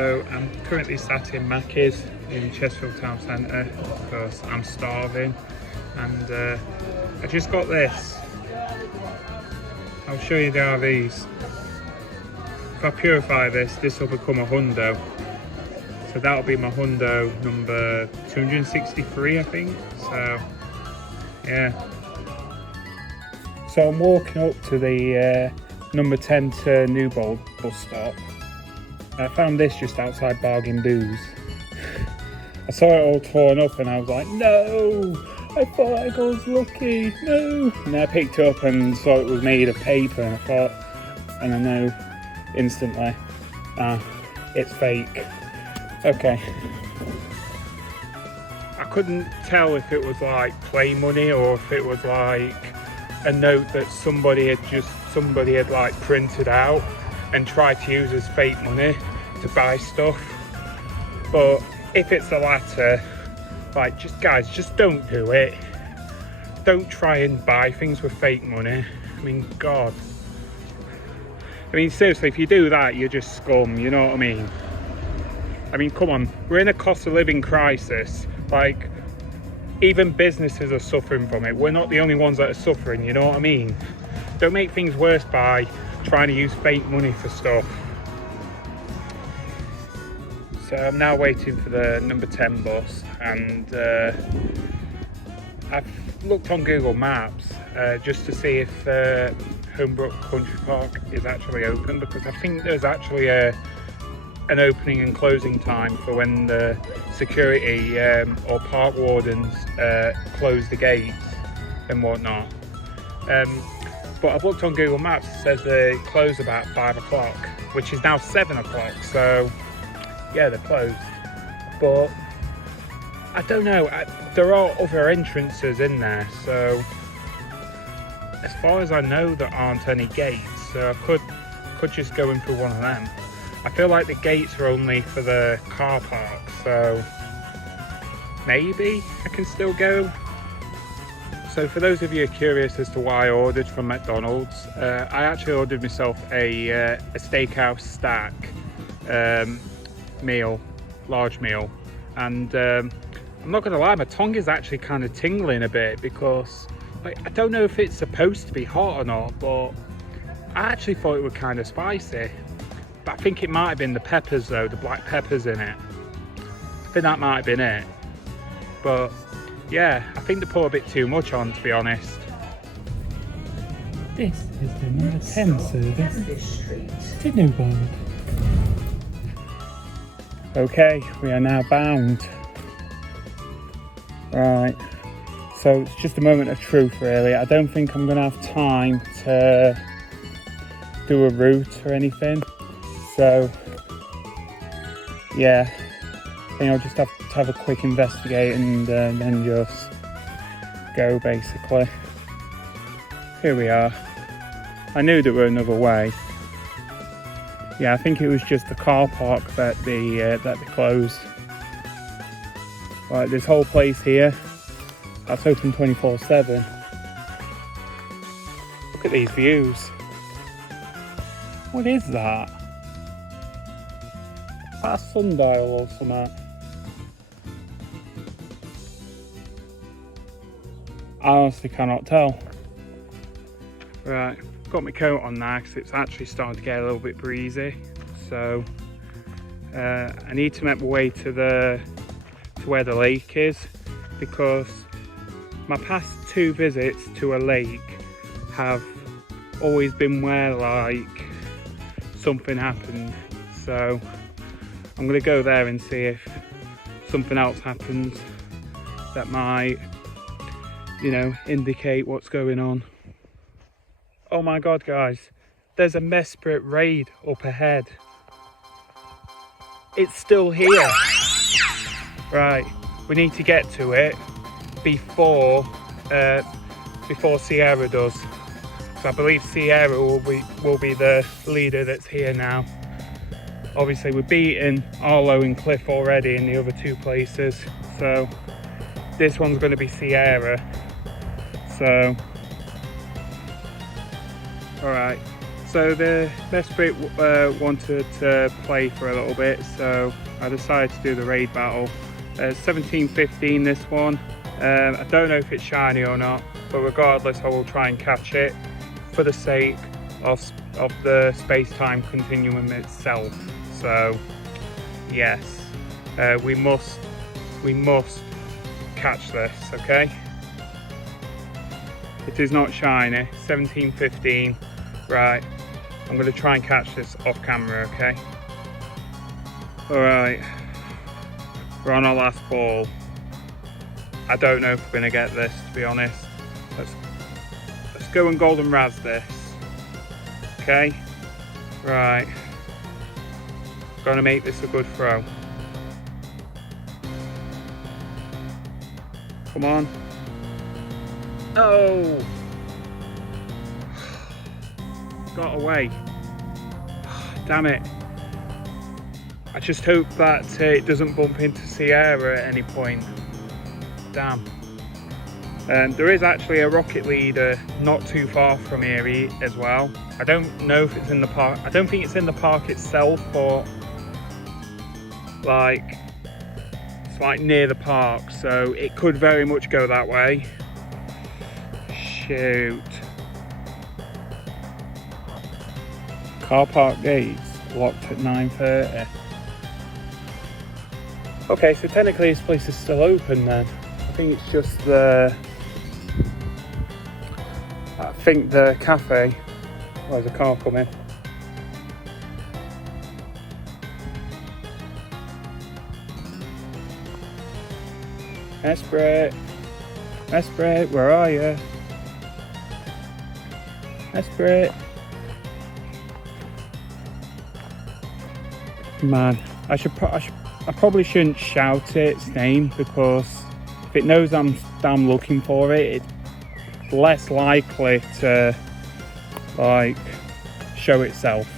So I'm currently sat in Mackey's in Chesterfield Town Centre because I'm starving, and I just got this. I'll show you the RVs. If I purify this will become a hundo. So that'll be my hundo number 263, I think. So yeah. So I'm walking up to the number 10 to Newbold bus stop. I found this just outside Bargain Booze. I saw it all torn up and I was like, no! I thought I was lucky, no! And I picked it up and saw it was made of paper, and I thought, and I know instantly, it's fake. Okay. I couldn't tell if it was like play money or if it was like a note that somebody had like printed out and tried to use as fake money to buy stuff. But if it's the latter, like, just don't do it. Don't try and buy things with fake money. I mean, God. I mean, seriously, if you do that, you're just scum, you know what I mean? I mean, come on, we're in a cost of living crisis. Like, even businesses are suffering from it. We're not the only ones that are suffering, you know what I mean? Don't make things worse by trying to use fake money for stuff. So I'm now waiting for the number 10 bus, and I've looked on Google Maps just to see if Homebrook Country Park is actually open, because I think there's actually an opening and closing time for when the security or park wardens close the gates and whatnot. But I've looked on Google Maps, it says they close about 5 o'clock, which is now 7 o'clock, so yeah, they're closed. But I don't know, there are other entrances in there, so as far as I know there aren't any gates, so I could just go in through one of them. I feel like the gates are only for the car park, so maybe I can still go. So for those of you curious as to why I ordered from McDonald's, I actually ordered myself a steakhouse stack meal, large meal, and I'm not gonna lie, my tongue is actually kind of tingling a bit because, like, I don't know if it's supposed to be hot or not, but I actually thought it was kind of spicy. But I think it might have been the peppers though, the black peppers in it. I think that might have been it. But yeah, I think they put a bit too much on, to be honest. This is the number 10 service to Newbold. Okay, we are now bound. Right, so it's just a moment of truth really. I don't think I'm gonna have time to do a route or anything. So yeah, I think I'll just have to have a quick investigate and then just go basically. Here we are. I knew there were another way. Yeah, I think it was just the car park that they closed. Right, this whole place here, that's open 24/7. Look at these views. What is that? That's a sundial or something. I honestly cannot tell. Right, got my coat on now because it's actually starting to get a little bit breezy. So I need to make my way to where the lake is, because my past 2 visits to a lake have always been where like something happened. So I'm gonna go there and see if something else happens that might, you know, indicate what's going on. Oh my God, guys, there's a Mesprit raid up ahead. It's still here. Right, we need to get to it before Sierra does. So I believe Sierra will be the leader that's here now. Obviously we're beating Arlo and Cliff already in the other 2 places, so this one's going to be Sierra. So alright, So the Mesprit wanted to play for a little bit, so I decided to do the raid battle. 1715 this one. I don't know if it's shiny or not, but regardless I will try and catch it for the sake of the space-time continuum itself. So yes, we must catch this, okay? It is not shiny. 1715. Right, I'm going to try and catch this off camera, okay? Alright, we're on our last ball. I don't know if we're going to get this, to be honest. Let's go and golden raz this. Okay? Right. Going to make this a good throw. Come on. Oh! Got away. Damn it. I just hope that it doesn't bump into Sierra at any point. Damn. There is actually a rocket leader not too far from here as well. I don't know if it's in the park. I don't think it's in the park itself, or like it's like near the park, so it could very much go that way. Shoot. Car park gates locked at 9:30. Okay, so technically this place is still open then. I think it's just the cafe. Oh, there's a car coming. Mesprit, where are you? Mesprit. Man, I probably shouldn't shout its name, because if it knows I'm looking for it, it's less likely to like show itself.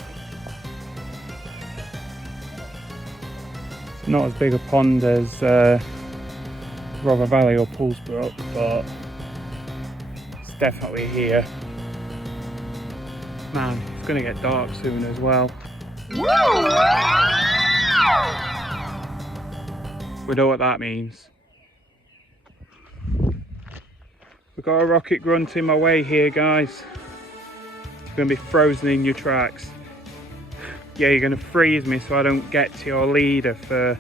It's not as big a pond as Rother Valley or Poolsbrook, but it's definitely here. Man, it's gonna get dark soon as well. We know what that means. We've got a rocket grunt in my way here, guys. You're going to be frozen in your tracks. Yeah, you're going to freeze me so I don't get to your leader for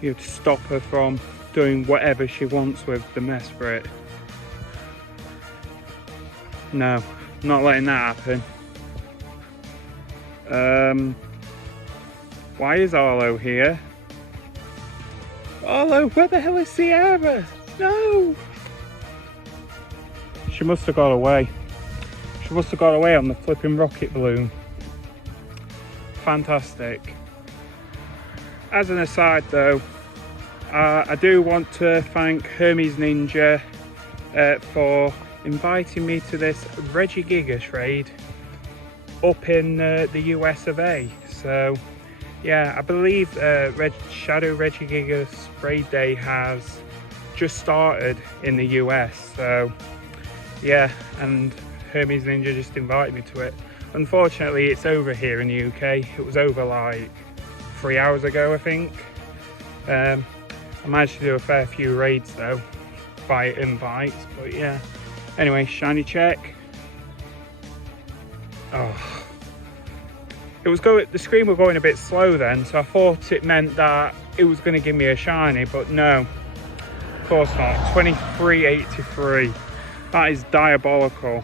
you to stop her from doing whatever she wants with the Mesprit. No, I'm not letting that happen. Why is Arlo here? Arlo, where the hell is Sierra? No! She must have got away. She must have got away on the flipping rocket balloon. Fantastic. As an aside though, I do want to thank Hermes Ninja for inviting me to this Regigigas raid up in the US of A. So yeah, I believe Shadow Regigigas raid day has just started in the US. So yeah, and Hermes Ninja just invited me to it. Unfortunately, it's over here in the UK. It was over like 3 hours ago, I think. I managed to do a fair few raids though, by invites, but yeah. Anyway, shiny check. Oh, the screen was going a bit slow then, so I thought it meant that it was going to give me a shiny, but no, of course not. 2383. That is diabolical.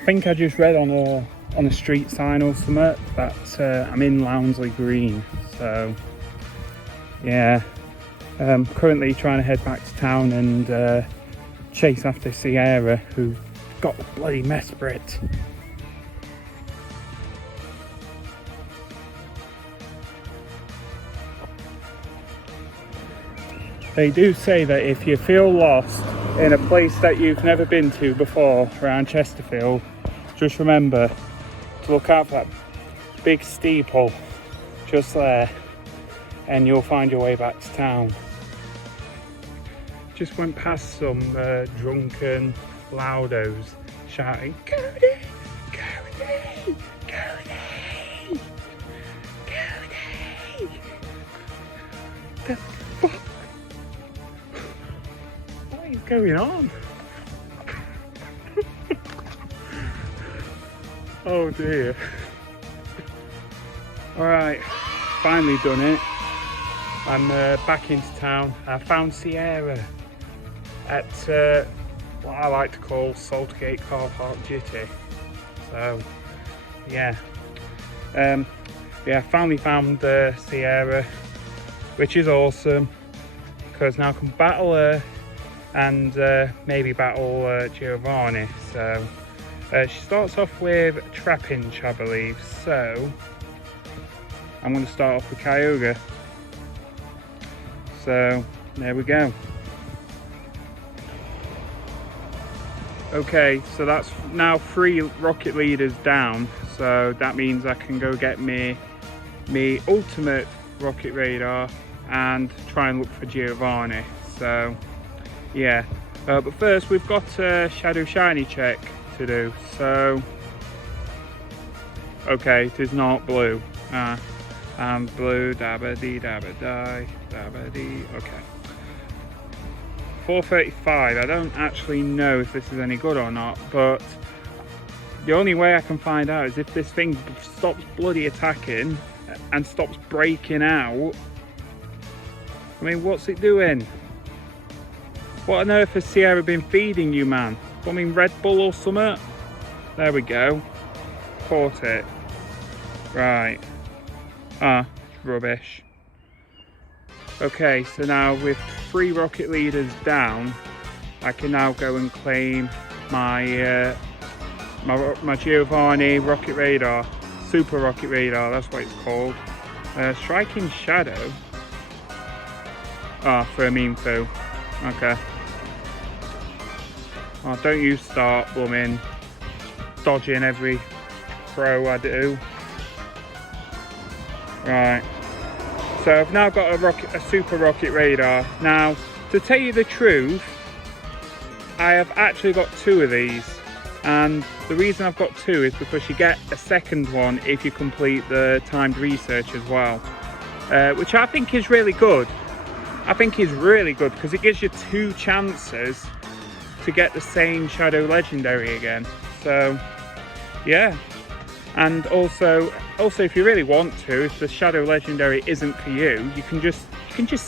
I think I just read on a street sign or something that I'm in Lownsley Green. So yeah, currently trying to head back to town and chase after Sierra, who got the bloody Mesprit. They do say that if you feel lost in a place that you've never been to before around Chesterfield, just remember to look out for that big steeple just there and you'll find your way back to town. Just went past some drunken loudos shouting, "Cody, Cody! Cody! The fuck? What is going on? Oh dear. Alright, finally done it. I'm back into town. I found Sierra at what I like to call Saltgate Car Park Jitty. So yeah, yeah, finally found Sierra, which is awesome because now I can battle her and maybe battle Giovanni. So she starts off with Trapinch, I believe. So I'm going to start off with Kyogre. So there we go. Okay, so that's now 3 rocket leaders down, so that means I can go get me ultimate rocket radar and try and look for Giovanni. So yeah, but first we've got a shadow shiny check to do. So okay, it is not blue. And blue, dabba dee dabba die, dabba dee. Okay. 435, I don't actually know if this is any good or not, but the only way I can find out is if this thing stops bloody attacking and stops breaking out. I mean, what's it doing? What on earth has Sierra been feeding you, man? I mean, Red Bull or something? There we go. Caught it. Right. Ah, rubbish. Okay, so now with 3 rocket leaders down, I can now go and claim my my Giovanni rocket radar, super rocket radar. That's what it's called. Striking Shadow. Ah, for a mean foo. Okay. Oh, don't you start blooming dodging every throw I do. Right. So I've now got a super rocket radar. Now, to tell you the truth, I have actually got 2 of these, and the reason I've got 2 is because you get a second one if you complete the timed research as well, which I think is really good. I think is really good because it gives you 2 chances to get the same Shadow Legendary again. So yeah. And also if you really want to, if the Shadow Legendary isn't for you, you can just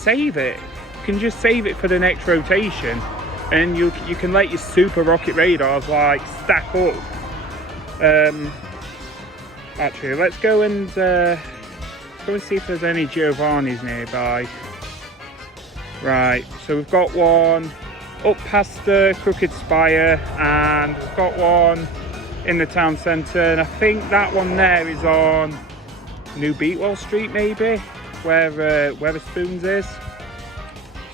save it. You can just save it for the next rotation, and you can let your super rocket radars like stack up. Actually, let's go and see if there's any Giovannis nearby. Right, so we've got one up past the Crooked Spire, and we've got one in the town centre, and I think that one there is on New Beatwell Street, maybe, where Weatherspoons is.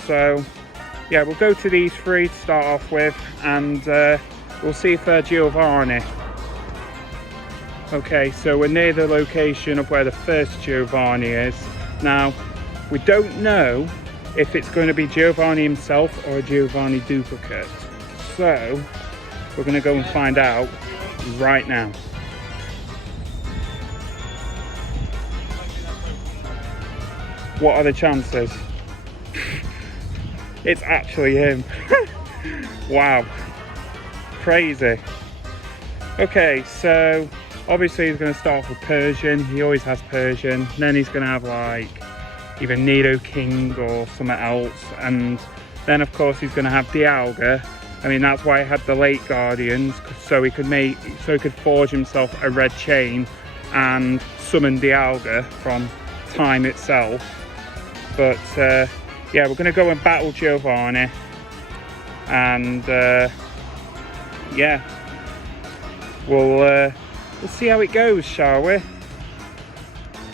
So yeah, we'll go to these 3 to start off with, and we'll see if they're Giovanni. Okay, so we're near the location of where the first Giovanni is. Now, we don't know if it's going to be Giovanni himself or a Giovanni duplicate, so we're going to go and find out right now. What are the chances? It's actually him. Wow, crazy. Okay, so obviously he's going to start off with Persian. He always has Persian. And then he's going to have like either Nidoking or something else, and then of course he's going to have Dialga. I mean, that's why he had the late Guardians, so he could forge himself a red chain and summon Dialga from time itself. But yeah, we're going to go and battle Giovanni, and yeah, we'll see how it goes, shall we?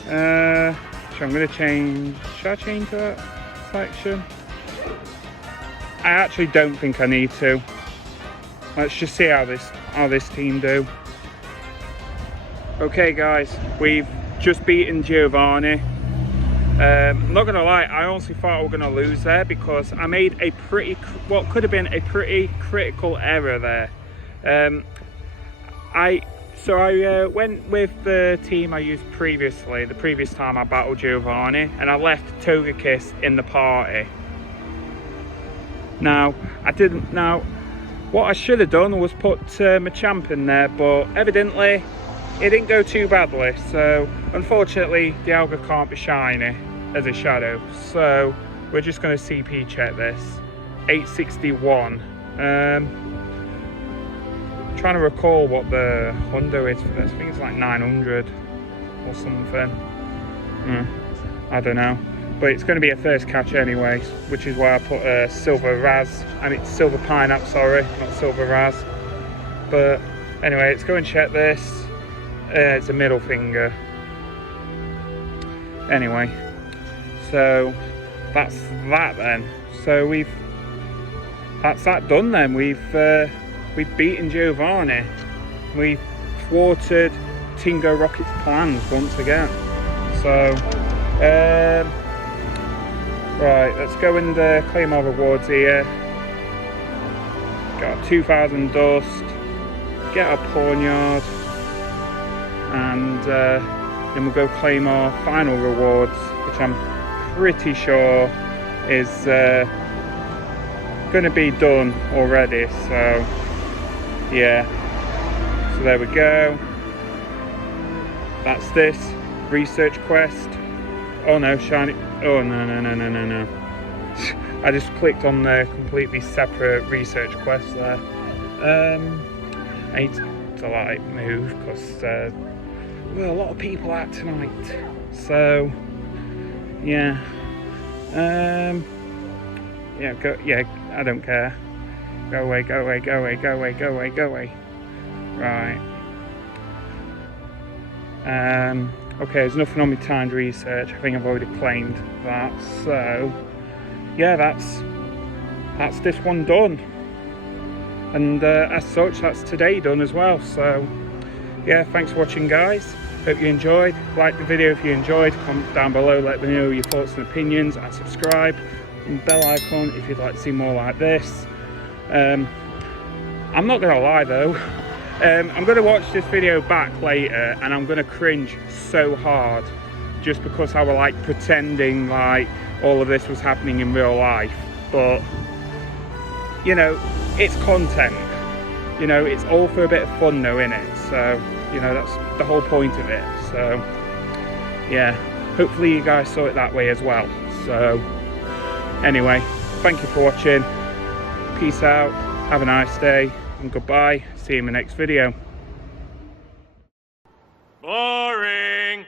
So I'm going to change. Should I change that section? I actually don't think I need to. Let's just see how this team do. Okay guys, we've just beaten Giovanni. I'm not gonna lie, I honestly thought we were gonna lose there because I made what could have been a pretty critical error there. I So I went with the team I used previously, the previous time I battled Giovanni, and I left Togekiss in the party. Now, what I should have done was put Machamp in there, but evidently it didn't go too badly. So unfortunately, Dialga can't be shiny as a shadow. So we're just going to CP check this. 861. Trying to recall what the hundo is for this. I think it's like 900 or something. I don't know, but it's going to be a first catch anyway, which is why I put a Silver Raz. I mean Silver Pineapple, sorry, not Silver Raz. But anyway, let's go and check this. It's a middle finger. Anyway, so that's that then. So that's that done then. We've beaten Giovanni. We've thwarted Tingo Rocket's plans once again. So, right, let's go and claim our rewards here. Got 2,000 dust, get our Pawniard, and then we'll go claim our final rewards, which I'm pretty sure is going to be done already. So yeah, so there we go. That's this research quest. Oh no, shiny. Oh no. I just clicked on the completely separate research quest there. I need to like move because well, a lot of people out tonight. So yeah, yeah, I don't care. Go away, go away, go away, go away, go away, go away. Right. Okay, there's nothing on my timed research. I think I've already claimed that. So, yeah, that's this one done. And as such, that's today done as well. So, yeah, thanks for watching, guys. Hope you enjoyed. Like the video if you enjoyed. Comment down below, let me know your thoughts and opinions. And subscribe. And bell icon if you'd like to see more like this. I'm not gonna lie though, I'm gonna watch this video back later and I'm gonna cringe so hard just because I was like pretending like all of this was happening in real life. But you know, it's content, you know, it's all for a bit of fun though, innit? So you know, that's the whole point of it. So yeah, hopefully you guys saw it that way as well. So anyway, thank you for watching. Peace out, have a nice day, and goodbye. See you in the next video. Boring.